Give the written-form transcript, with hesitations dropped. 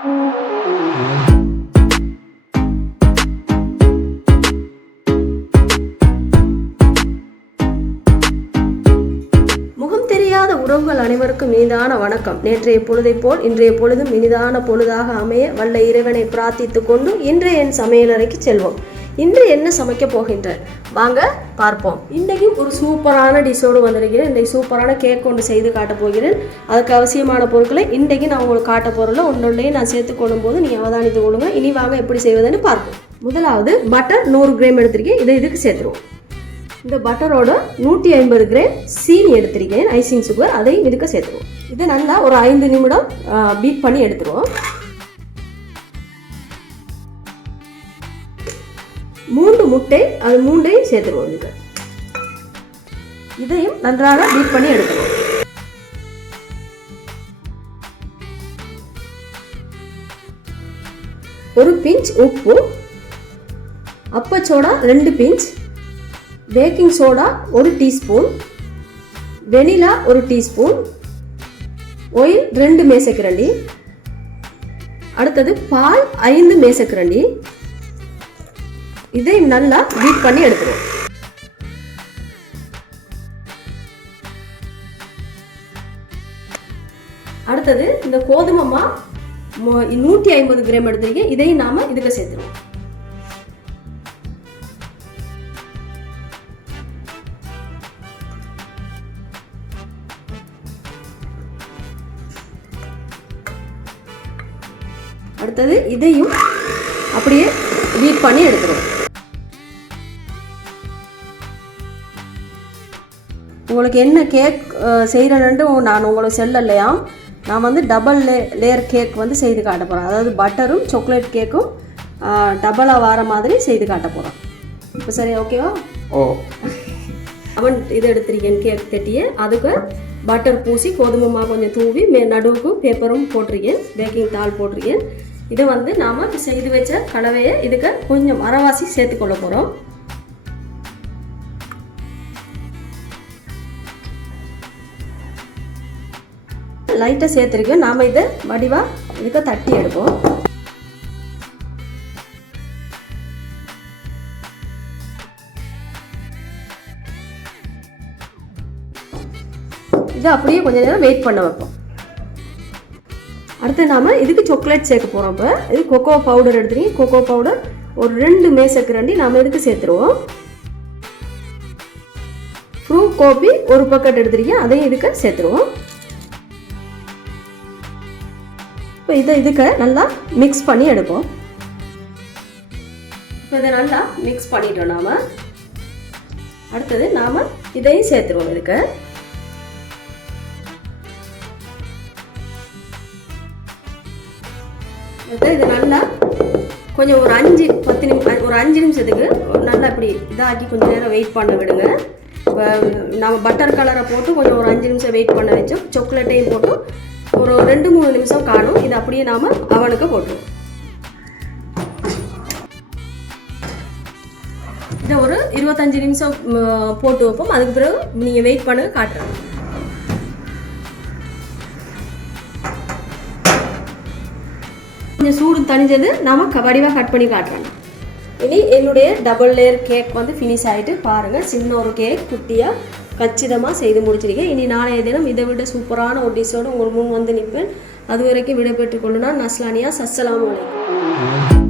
உறவுகள் அனைவருக்கும் இனிதான வணக்கம். நேற்றைய பொழுதை போல் இன்றைய பொழுதும் இனிதான பொழுதாக அமைய வல்ல இறைவனை பிரார்த்தித்து கொண்டு இன்றைய என் சமையலறைக்கு செல்வோம். இன்று என்ன சமைக்க போகின்றேன் வாங்க பார்ப்போம். இன்றைக்கு ஒரு சூப்பரான டிஷ்ஷோடு வந்திருக்கிறேன். இன்றைக்கு சூப்பரான கேக் கொண்டு செய்து காட்ட போகிறேன். அதுக்கு அவசியமான பொருட்களை இன்றைக்கு நான் உங்களுக்கு காட்ட போகிறல ஒன்றொன்றையும் நான் சேர்த்து கொள்ளும்போது நீங்கள் அவதானித்து கொள்ளுங்க. இனி வாங்க எப்படி செய்வதுன்னு பார்ப்போம். முதலாவது பட்டர் 100 கிராம் எடுத்திருக்கேன். இதை இதுக்கு சேர்த்துருவோம். இந்த பட்டரோட 150 கிராம் சீனி எடுத்திருக்கேன், ஐசிங் சுகர், அதையும் இதுக்கு சேர்த்துருவோம். இதை நல்லா ஒரு 5 நிமிடம் பீட் பண்ணி எடுத்துருவோம். 3 முட்டை, அது 3ஐயும் சேர்த்துருவோம். இதையும் நன்றாக பீட் பண்ணி எடுத்துருவோம். ஒரு பிஞ்ச் உப்பு, அப்பச்சோடா 2 pinch, baking soda 1 teaspoon, vanilla 1 teaspoon, oil 2 மேசக்கரண்டி, அடுத்தது பால் 5 மேசக்கரண்டி. இதை நல்லா பீட் பண்ணி எடுத்துருவோம். அடுத்தது இந்த கோதுமை மா 150 கிராம் எடுத்திருக்கேன். இதையும் நாம இதுக்கு சேர்த்துருவோம். அடுத்தது இதையும் அப்படியே பீட் பண்ணி எடுத்துருவோம். உங்களுக்கு என்ன கேக் செய்கிறேன்னு நான் உங்களுக்கு சொல்லலையா, நான் வந்து டபுள் லேயர் கேக் வந்து செய்து காட்ட போகிறேன். அதாவது பட்டரும் சாக்லேட் கேக்கும் டபுளாக வர மாதிரி செய்து காட்ட போகிறோம். இப்போ சரி, ஓகேவா? அவன் இதை எடுத்திருக்கேன் கேக் தட்டியை, அதுக்கு பட்டர் பூசி கோதுமை கொஞ்சம் தூவி நடுவுக்கு பேப்பரும் போட்டிருக்கேன், பேக்கிங் தாள் போட்டிருக்கேன். இதை வந்து நாம் செய்து வச்ச கலவையை இதுக்கு கொஞ்சம் அரைவாசி சேர்த்துக்கொள்ள போகிறோம். லைட்டாக சேர்த்துருக்கோம். நாம் இதை வடிவாக இதுக்கு தட்டி எடுப்போம். இதை அப்படியே கொஞ்சம் நேரம் வெயிட் பண்ண வைப்போம். அடுத்து நாம் இதுக்கு சாக்லேட் சேர்க்க போகிறோம். இப்போ இது கொக்கோ பவுடர் எடுத்துருக்கீங்க. கொக்கோ பவுடர் ஒரு 2 மேசக்கரண்டி நாம் இதுக்கு சேர்த்துருவோம். ஃப்ரூட் காபி ஒரு பக்கெட் எடுத்துருக்கீங்க, அதையும் இதுக்கு சேர்த்துருவோம். இப்போ இதுக்கு நல்லா மிக்ஸ் பண்ணி எடுப்போம். இப்போ இதை நல்லா மிக்ஸ் பண்ணிட்டோம். நாம் அடுத்தது நாம் இதையும் சேர்த்துருவோம். இதுக்கு இது நல்லா கொஞ்சம் ஒரு 5 நிமிஷத்துக்கு நல்லா இப்படி இதாக்கி கொஞ்சம் நேரம் வெயிட் பண்ண விடுங்க. இப்போ நம்ம பட்டர் கலரை போட்டு கொஞ்சம் ஒரு 5 நிமிஷம் வெயிட் பண்ண வச்சோம். சாக்லேட்டையும் போட்டு ஒரு 2-3 நிமிஷம் காணும். இது அப்படியே நாம் அவனுக்கு போட்டுருவோம். இதை ஒரு 25 நிமிஷம் போட்டு வைப்போம். அதுக்கு பிறகு நீங்கள் வெயிட் பண்ணுங்க, காட்டுறேன். கொஞ்சம் சூடு தணிஞ்சது நாம் வடிவாக கட் பண்ணி காட்டுறேன். இனி என்னுடைய டபுள் லேயர் கேக் வந்து ஃபினிஷ் ஆகிட்டு பாருங்கள். சின்ன ஒரு கேக் குட்டியாக கச்சிதமாக செய்து முடிச்சிருக்கேன். இனி நாளைய தினம் இதை விட சூப்பரான ஒரு டிஷ்ஷோடு உங்களுக்கு முன் வந்து நிற்பேன். அது வரைக்கும் விடைபெற்றுக் கொள்ளுனா நஸ்லானியா. அஸ்ஸலாமு அலைக்கும்.